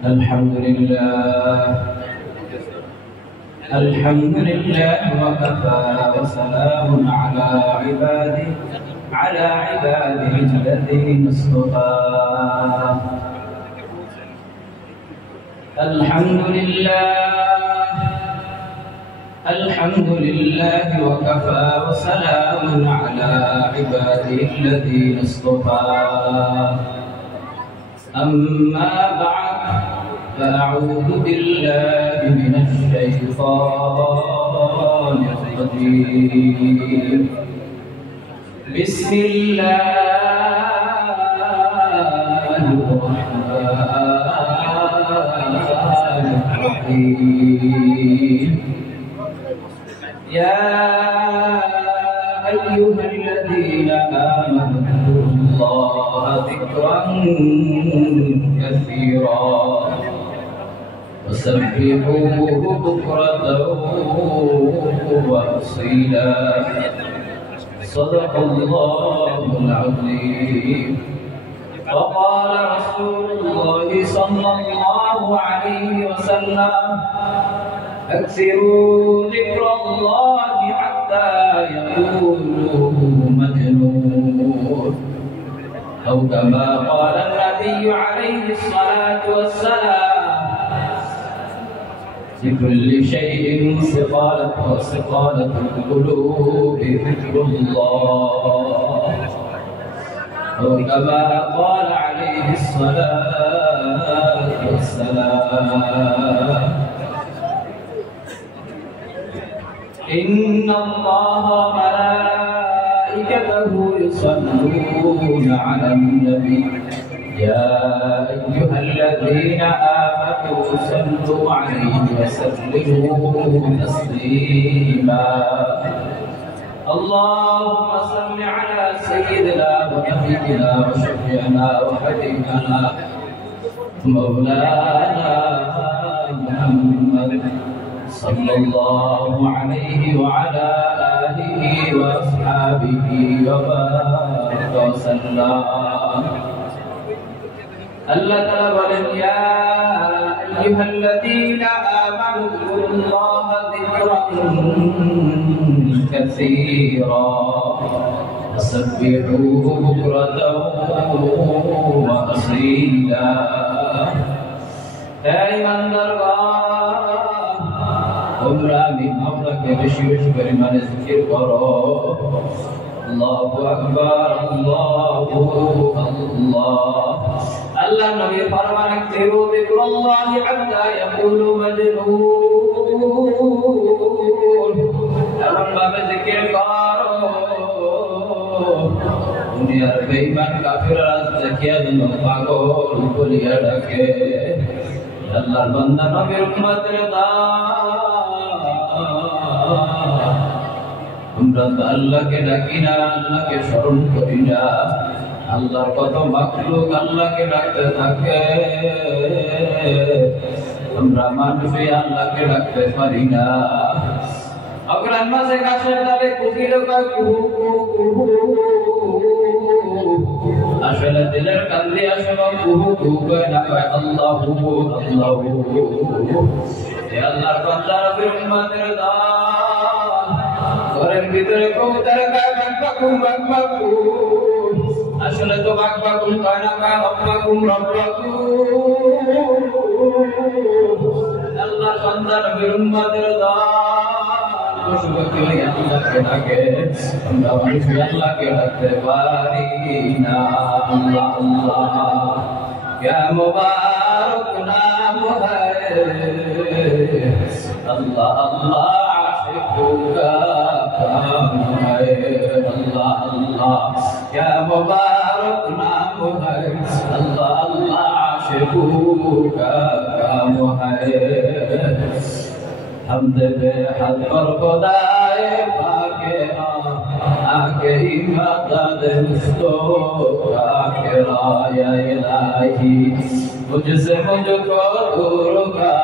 الحمد لله الحمد لله وكفى وسلام على عباده الذين اصطفى. الحمد لله وكفى وسلام على عباده الذين اصطفى. أما بعد فأعوذ بالله من الشيطان الرجيم. بسم الله الرحمن الرحيم. يا أيها الذين آمنوا اذكروا الله ذكرا كثيرا وسبحوه بكرة وأصيلا. صدق الله العظيم. وقال رسول الله صلى الله عليه وسلم: أكثروا ذكر الله حتى يقولوا مجنون، أو كما قال النبي عليه الصلاة والسلام: لكل شيء سقالة القلوب ذكر الله، أو كما قال عليه الصلاة والسلام: إن الله وملائكته يصلون على النبي يا أيها الذين آمنوا صلوا عليه وسلموا تسليما. اللهم صل على سيدنا ونبينا وشفيعنا وحبيبنا مولانا محمد صلى الله عليه وعلى آله وأصحابه وبارك وسلم. الله تعالى বলেন: يا أيها الذين آمنوا اذكروا الله ذكرا كثيرا وسبحوه بكرة وأصيلا. হে ইমানদারগণ, তোমরা আমি আপনাকে বেশি বেশি পরিমাণে জিকির করো। আল্লাহু আকবার, আল্লাহু আল্লাহ। আল্লাহ নবী ফরমান: আকসিরু যিকরাল্লাহি হাত্তা ইয়াকুলু মাজনুন। এমন ভাবে জিকির করো দুনিয়ার বেঈমান কাফিররা দেখিয়া যেন পাগল বলিয়া ডাকে। আল্লাহর বান্দা নবীর উম্মতের আমরা তো আল্লাহকে ডাকি না, আল্লাহকে স্মরণ করি না। আল্লাহর কত মাখলুক আল্লাহকে ডাকতে থাকে, আমরা মানুষই আল্লাহকে ডাকতে পারি না। অগ্রাণ মাঝে গাছের ডালে কোকিল কয় কুহু কুহু, আসলে দিলের কান দিয়ে আসলে কুহু কুহু কয় না, কয় আল্লাহু আল্লাহু। হে আল্লাহর বান্দা নবীর উম্মতের দান, ঘরের ভিতরে কবুতর গায় বাকবাকুম বাকবাকুম, আসলে তো বাকবাকুম কয় না, কয় রব্বাকুম রব্বাকুম। আল্লাহর বান্দা নবীর উম্মতের দান, পশু পাখি আল্লাহকে ডাকে, আমরা মানুষ আল্লাহকে ডাকতে পারি না। আল্লাহ আল্লাহ ইয়া মুবারক নাম হ্যায়, আল্লাহ আল্লাহ আশিকু কা কাম হ্যায়। আল্লাহ আল্লাহ ইয়া মুবারক নাম হ্যায়, আল্লাহ আল্লাহ আশিকু কা কাম হ্যায়। हम दे हाथ पर खुदाए पाके आके ही मदद मुझको आके या इलाही, मुझसे मुझको दूर का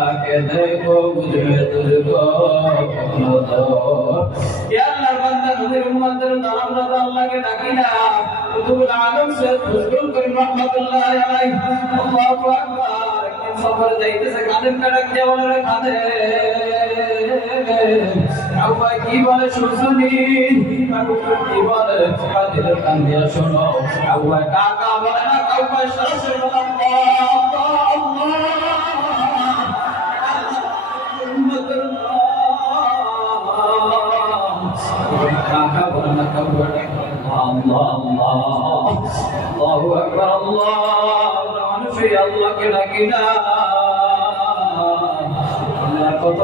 आके देखो मुझे तुझको अपना दो। या अल्लाह बंदा नबीर उम्मतेर दाम ना अल्लाह के डाकी ना, কুতুবুল আলম সৈয়দ ফজলুল করিম রাহমাতুল্লাহ আলাইহি আল্লাহু আকবার সফর যাইতেছে কাদের কাটাক দেওয়ালের কাঁধে আব্বা কি বলে শুনি কি বলে কাদের কান্দিয়া শোনো আব্বা কাকা বলে না আব্বা সরাসরি বলে কাকা বলে না কাকা আল্লাহ আল্লাহ আল্লাহু আকবার আল্লাহ মানুষ আল্লাহকে ডাকি না আল্লাহ কত